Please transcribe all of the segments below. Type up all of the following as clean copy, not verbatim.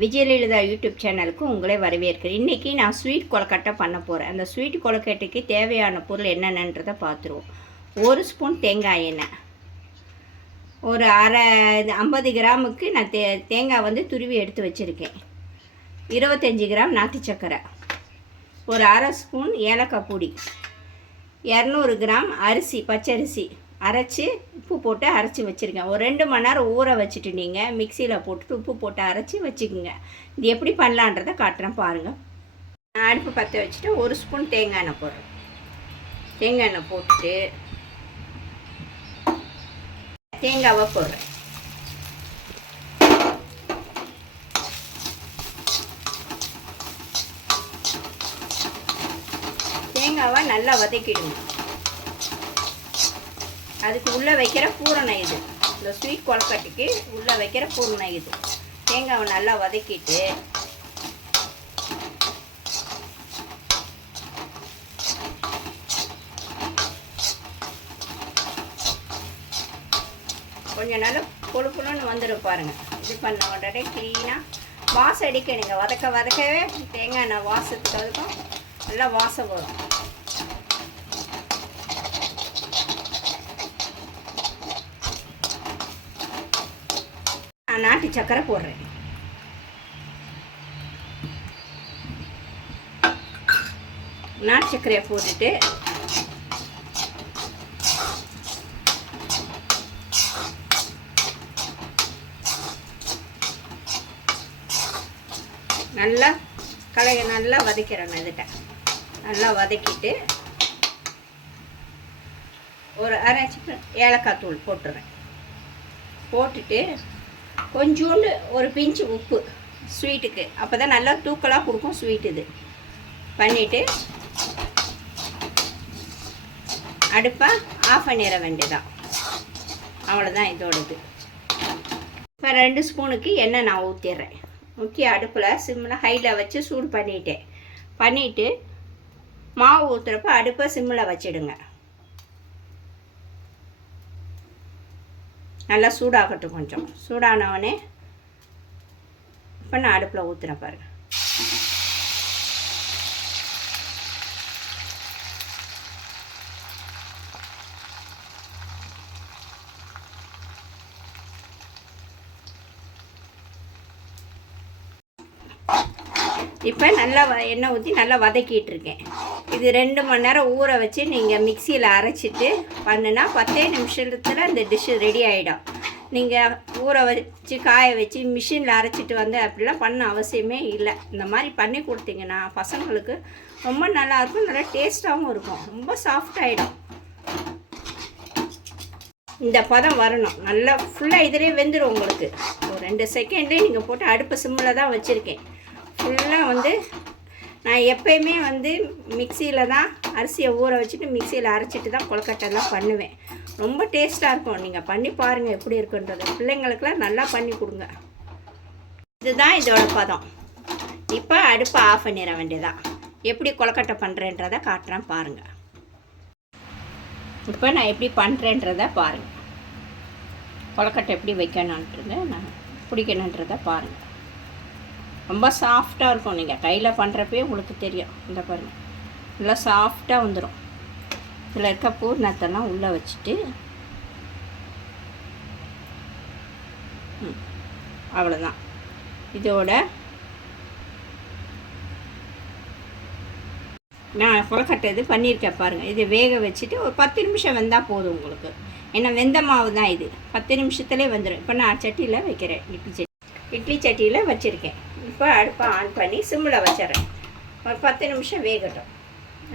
Vijayalalitha YouTube சேனலுக்கு உங்களே வரவேற்கிறேன். இன்றைக்கி நான் ஸ்வீட் கொழுக்கட்டை பண்ண போகிறேன். அந்த ஸ்வீட் கொழுக்கட்டைக்கு தேவையான பொருள் என்னென்னன்றதை பார்த்துருவோம். 1 ஸ்பூன் தேங்காய் எண்ணெய், ஒரு 50 கிராமுக்கு நான் தேங்காய் வந்து துருவி எடுத்து வச்சுருக்கேன். 25 கிராம் நாட்டு சக்கரை, ஒரு அரை ஸ்பூன் ஏலக்காய் பொடி, 200 கிராம் அரிசி பச்சரிசி அரைச்சி உப்பு போட்டு அரைச்சி வச்சுருக்கேன். ஒரு 2 மணி நேரம் ஊற வச்சுட்டு நீங்கள் மிக்சியில் போட்டுட்டு உப்பு போட்டு அரைச்சி வச்சுக்கோங்க. இது எப்படி பண்ணலான்றதை காட்டுறேன் பாருங்கள். நான் அடுப்பு பற்ற வச்சுட்டு 1 ஸ்பூன் தேங்காய் எண்ணெய் போடுறேன். தேங்காய் எண்ணெய் போட்டுட்டு தேங்காவை போடுறேன். தேங்காவை நல்லா வதக்கிடுங்க. அதுக்கு உள்ளே வைக்கிற பூரணம் இது. இந்த ஸ்வீட் கொழுக்கட்டைக்கு உள்ளே வைக்கிற பூரணம் இது. தேங்காவை நல்லா வதக்கிட்டு கொஞ்சம் நல்லா பொழுப்புன்னு வந்துடும் பாருங்கள். இது பண்ண உடனே க்ளீனாக வாசம் அடிக்கணுங்க. வதக்கவே தேங்காய் எண்ணெய் வாசத்துக்கு அதுக்கும் நல்லா வாசம் வரும். நான் நாட்டு சக்கரை போடுறேன். நாட்டு சக்கரையை போட்டுட்டு நல்லா நல்லா வதக்கிறேன். இதுட்ட நல்லா வதக்கிட்டு ஒரு அரை ஸ்பூன் ஏலக்காய் தூள் போட்டுறேன். போட்டுட்டு கொஞ்சோண்டு ஒரு பிஞ்சு உப்பு ஸ்வீட்டுக்கு, அப்போ தான் நல்லா தூக்கலாக கொடுக்கும் ஸ்வீட். இது பண்ணிவிட்டு அடுப்பை ஆஃப் பண்ணிட வேண்டியதான். அவ்வளோதான் இதோடது. இப்போ 2 ஸ்பூனுக்கு எண்ணெய் நான் ஊற்றிடுறேன். ஊற்றி அடுப்பில் சிம்மில் ஹையில் வச்சு சூடு பண்ணிவிட்டு மாவு ஊற்றுறப்ப அடுப்பை சிம்மில் வச்சிடுங்க. நல்லா சூடாகட்டும். கொஞ்சம் சூடானவனே இப்போ நான் அடுப்பில் ஊற்றுறேன் பாருங்கள். இப்போ நல்லா எண்ணெய் ஊற்றி நல்லா வதக்கிட்டு இருக்கேன். இது 2 மணி நேரம் ஊற வச்சு நீங்கள் மிக்சியில் அரைச்சிட்டு பண்ணுனா 10 நிமிஷத்தில் இந்த டிஷ்ஷு ரெடி ஆகிடும். நீங்கள் ஊற வச்சு காய வச்சு மிஷினில் அரைச்சிட்டு வந்து அப்படிலாம் பண்ண அவசியமே இல்லை. இந்த மாதிரி பண்ணி கொடுத்தீங்கன்னா பசங்களுக்கு ரொம்ப நல்லாயிருக்கும், நல்லா டேஸ்ட்டாகவும் இருக்கும், ரொம்ப சாஃப்டாகிடும். இந்த பதம் வரணும். நல்லா ஃபுல்லாக இதிலே வெந்துடும் உங்களுக்கு. ஒரு 2 செகண்ட்லேயே நீங்கள் போட்டு அடுப்பு சிம்மில் தான் வச்சுருக்கேன். ஃபுல்லாக வந்து நான் எப்போயுமே வந்து மிக்சியில் தான் அரிசியை ஊற வச்சுட்டு மிக்சியில் அரைச்சிட்டு தான் கொழுக்கட்டைலாம் பண்ணுவேன். ரொம்ப டேஸ்ட்டாக இருக்கும். நீங்கள் பண்ணி பாருங்கள் எப்படி இருக்குன்றது. பிள்ளைங்களுக்கெல்லாம் நல்லா பண்ணி கொடுங்க. இதுதான் இதோட பதம். இப்போ அடுப்பை ஆஃப் பண்ணிட வேண்டியதான். எப்படி கொழுக்கட்டை பண்ணுறேன்றதை காட்டுறேன் பாருங்கள். இப்போ நான் எப்படி பண்ணுறேன்றதை பாருங்கள். கொழுக்கட்டை எப்படி வைக்கணுன்றதை நான் பிடிக்கணுன்றதை பாருங்கள். ரொம்ப சாஃப்டாக இருக்கும். நீங்கள் கையில் பண்ணுறப்பே உங்களுக்கு தெரியும். இந்த பாருங்கள், நல்லா சாஃப்டாக வந்துடும். இதில் இருக்க பூர்ணத்தெல்லாம் உள்ளே வச்சுட்டு அவ்வளோதான். இதோட நான் கொழுக்கட்டை இது பண்ணியிருக்கேன் பாருங்கள். இது வேக வச்சுட்டு ஒரு 10 நிமிஷம் வெந்தால் போதும் உங்களுக்கு. ஏன்னா வெந்த மாவு தான் இது. 10 நிமிஷத்துலேயே வந்துடும். இப்போ நான் சட்டியில் வைக்கிறேன். இட்லி சட்டியில் வச்சுருக்கேன். இப்போ அடுப்பை ஆன் பண்ணி சிம்மில் வச்சிடறேன். ஒரு 10 நிமிஷம் வேகட்டும்.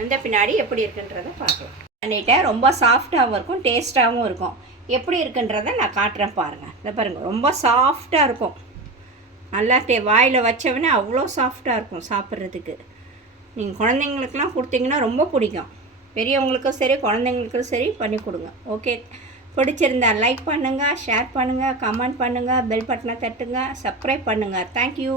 அந்த பின்னாடி எப்படி இருக்குன்றதை பார்க்கலாம். பண்ணிவிட்டேன். ரொம்ப சாஃப்டாகவும் இருக்கும், டேஸ்ட்டாகவும் இருக்கும். எப்படி இருக்குன்றதை நான் காட்டுறேன் பாருங்கள். இதை பாருங்கள், ரொம்ப சாஃப்டாக இருக்கும். நல்லா வாயில் வச்சவொடனே அவ்வளோ சாஃப்டாக இருக்கும் சாப்பிட்றதுக்கு. நீங்கள் குழந்தைங்களுக்கெலாம் கொடுத்தீங்கன்னா ரொம்ப பிடிக்கும். பெரியவங்களுக்கும் சரி குழந்தைங்களுக்கும் சரி பண்ணி கொடுங்க. ஓகே, பிடிச்சிருந்தா லைக் பண்ணுங்கள், ஷேர் பண்ணுங்கள், கமெண்ட் பண்ணுங்கள், பெல் பட்டனை தட்டுங்க, சப்ஸ்கிரைப் பண்ணுங்கள். தேங்க்யூ.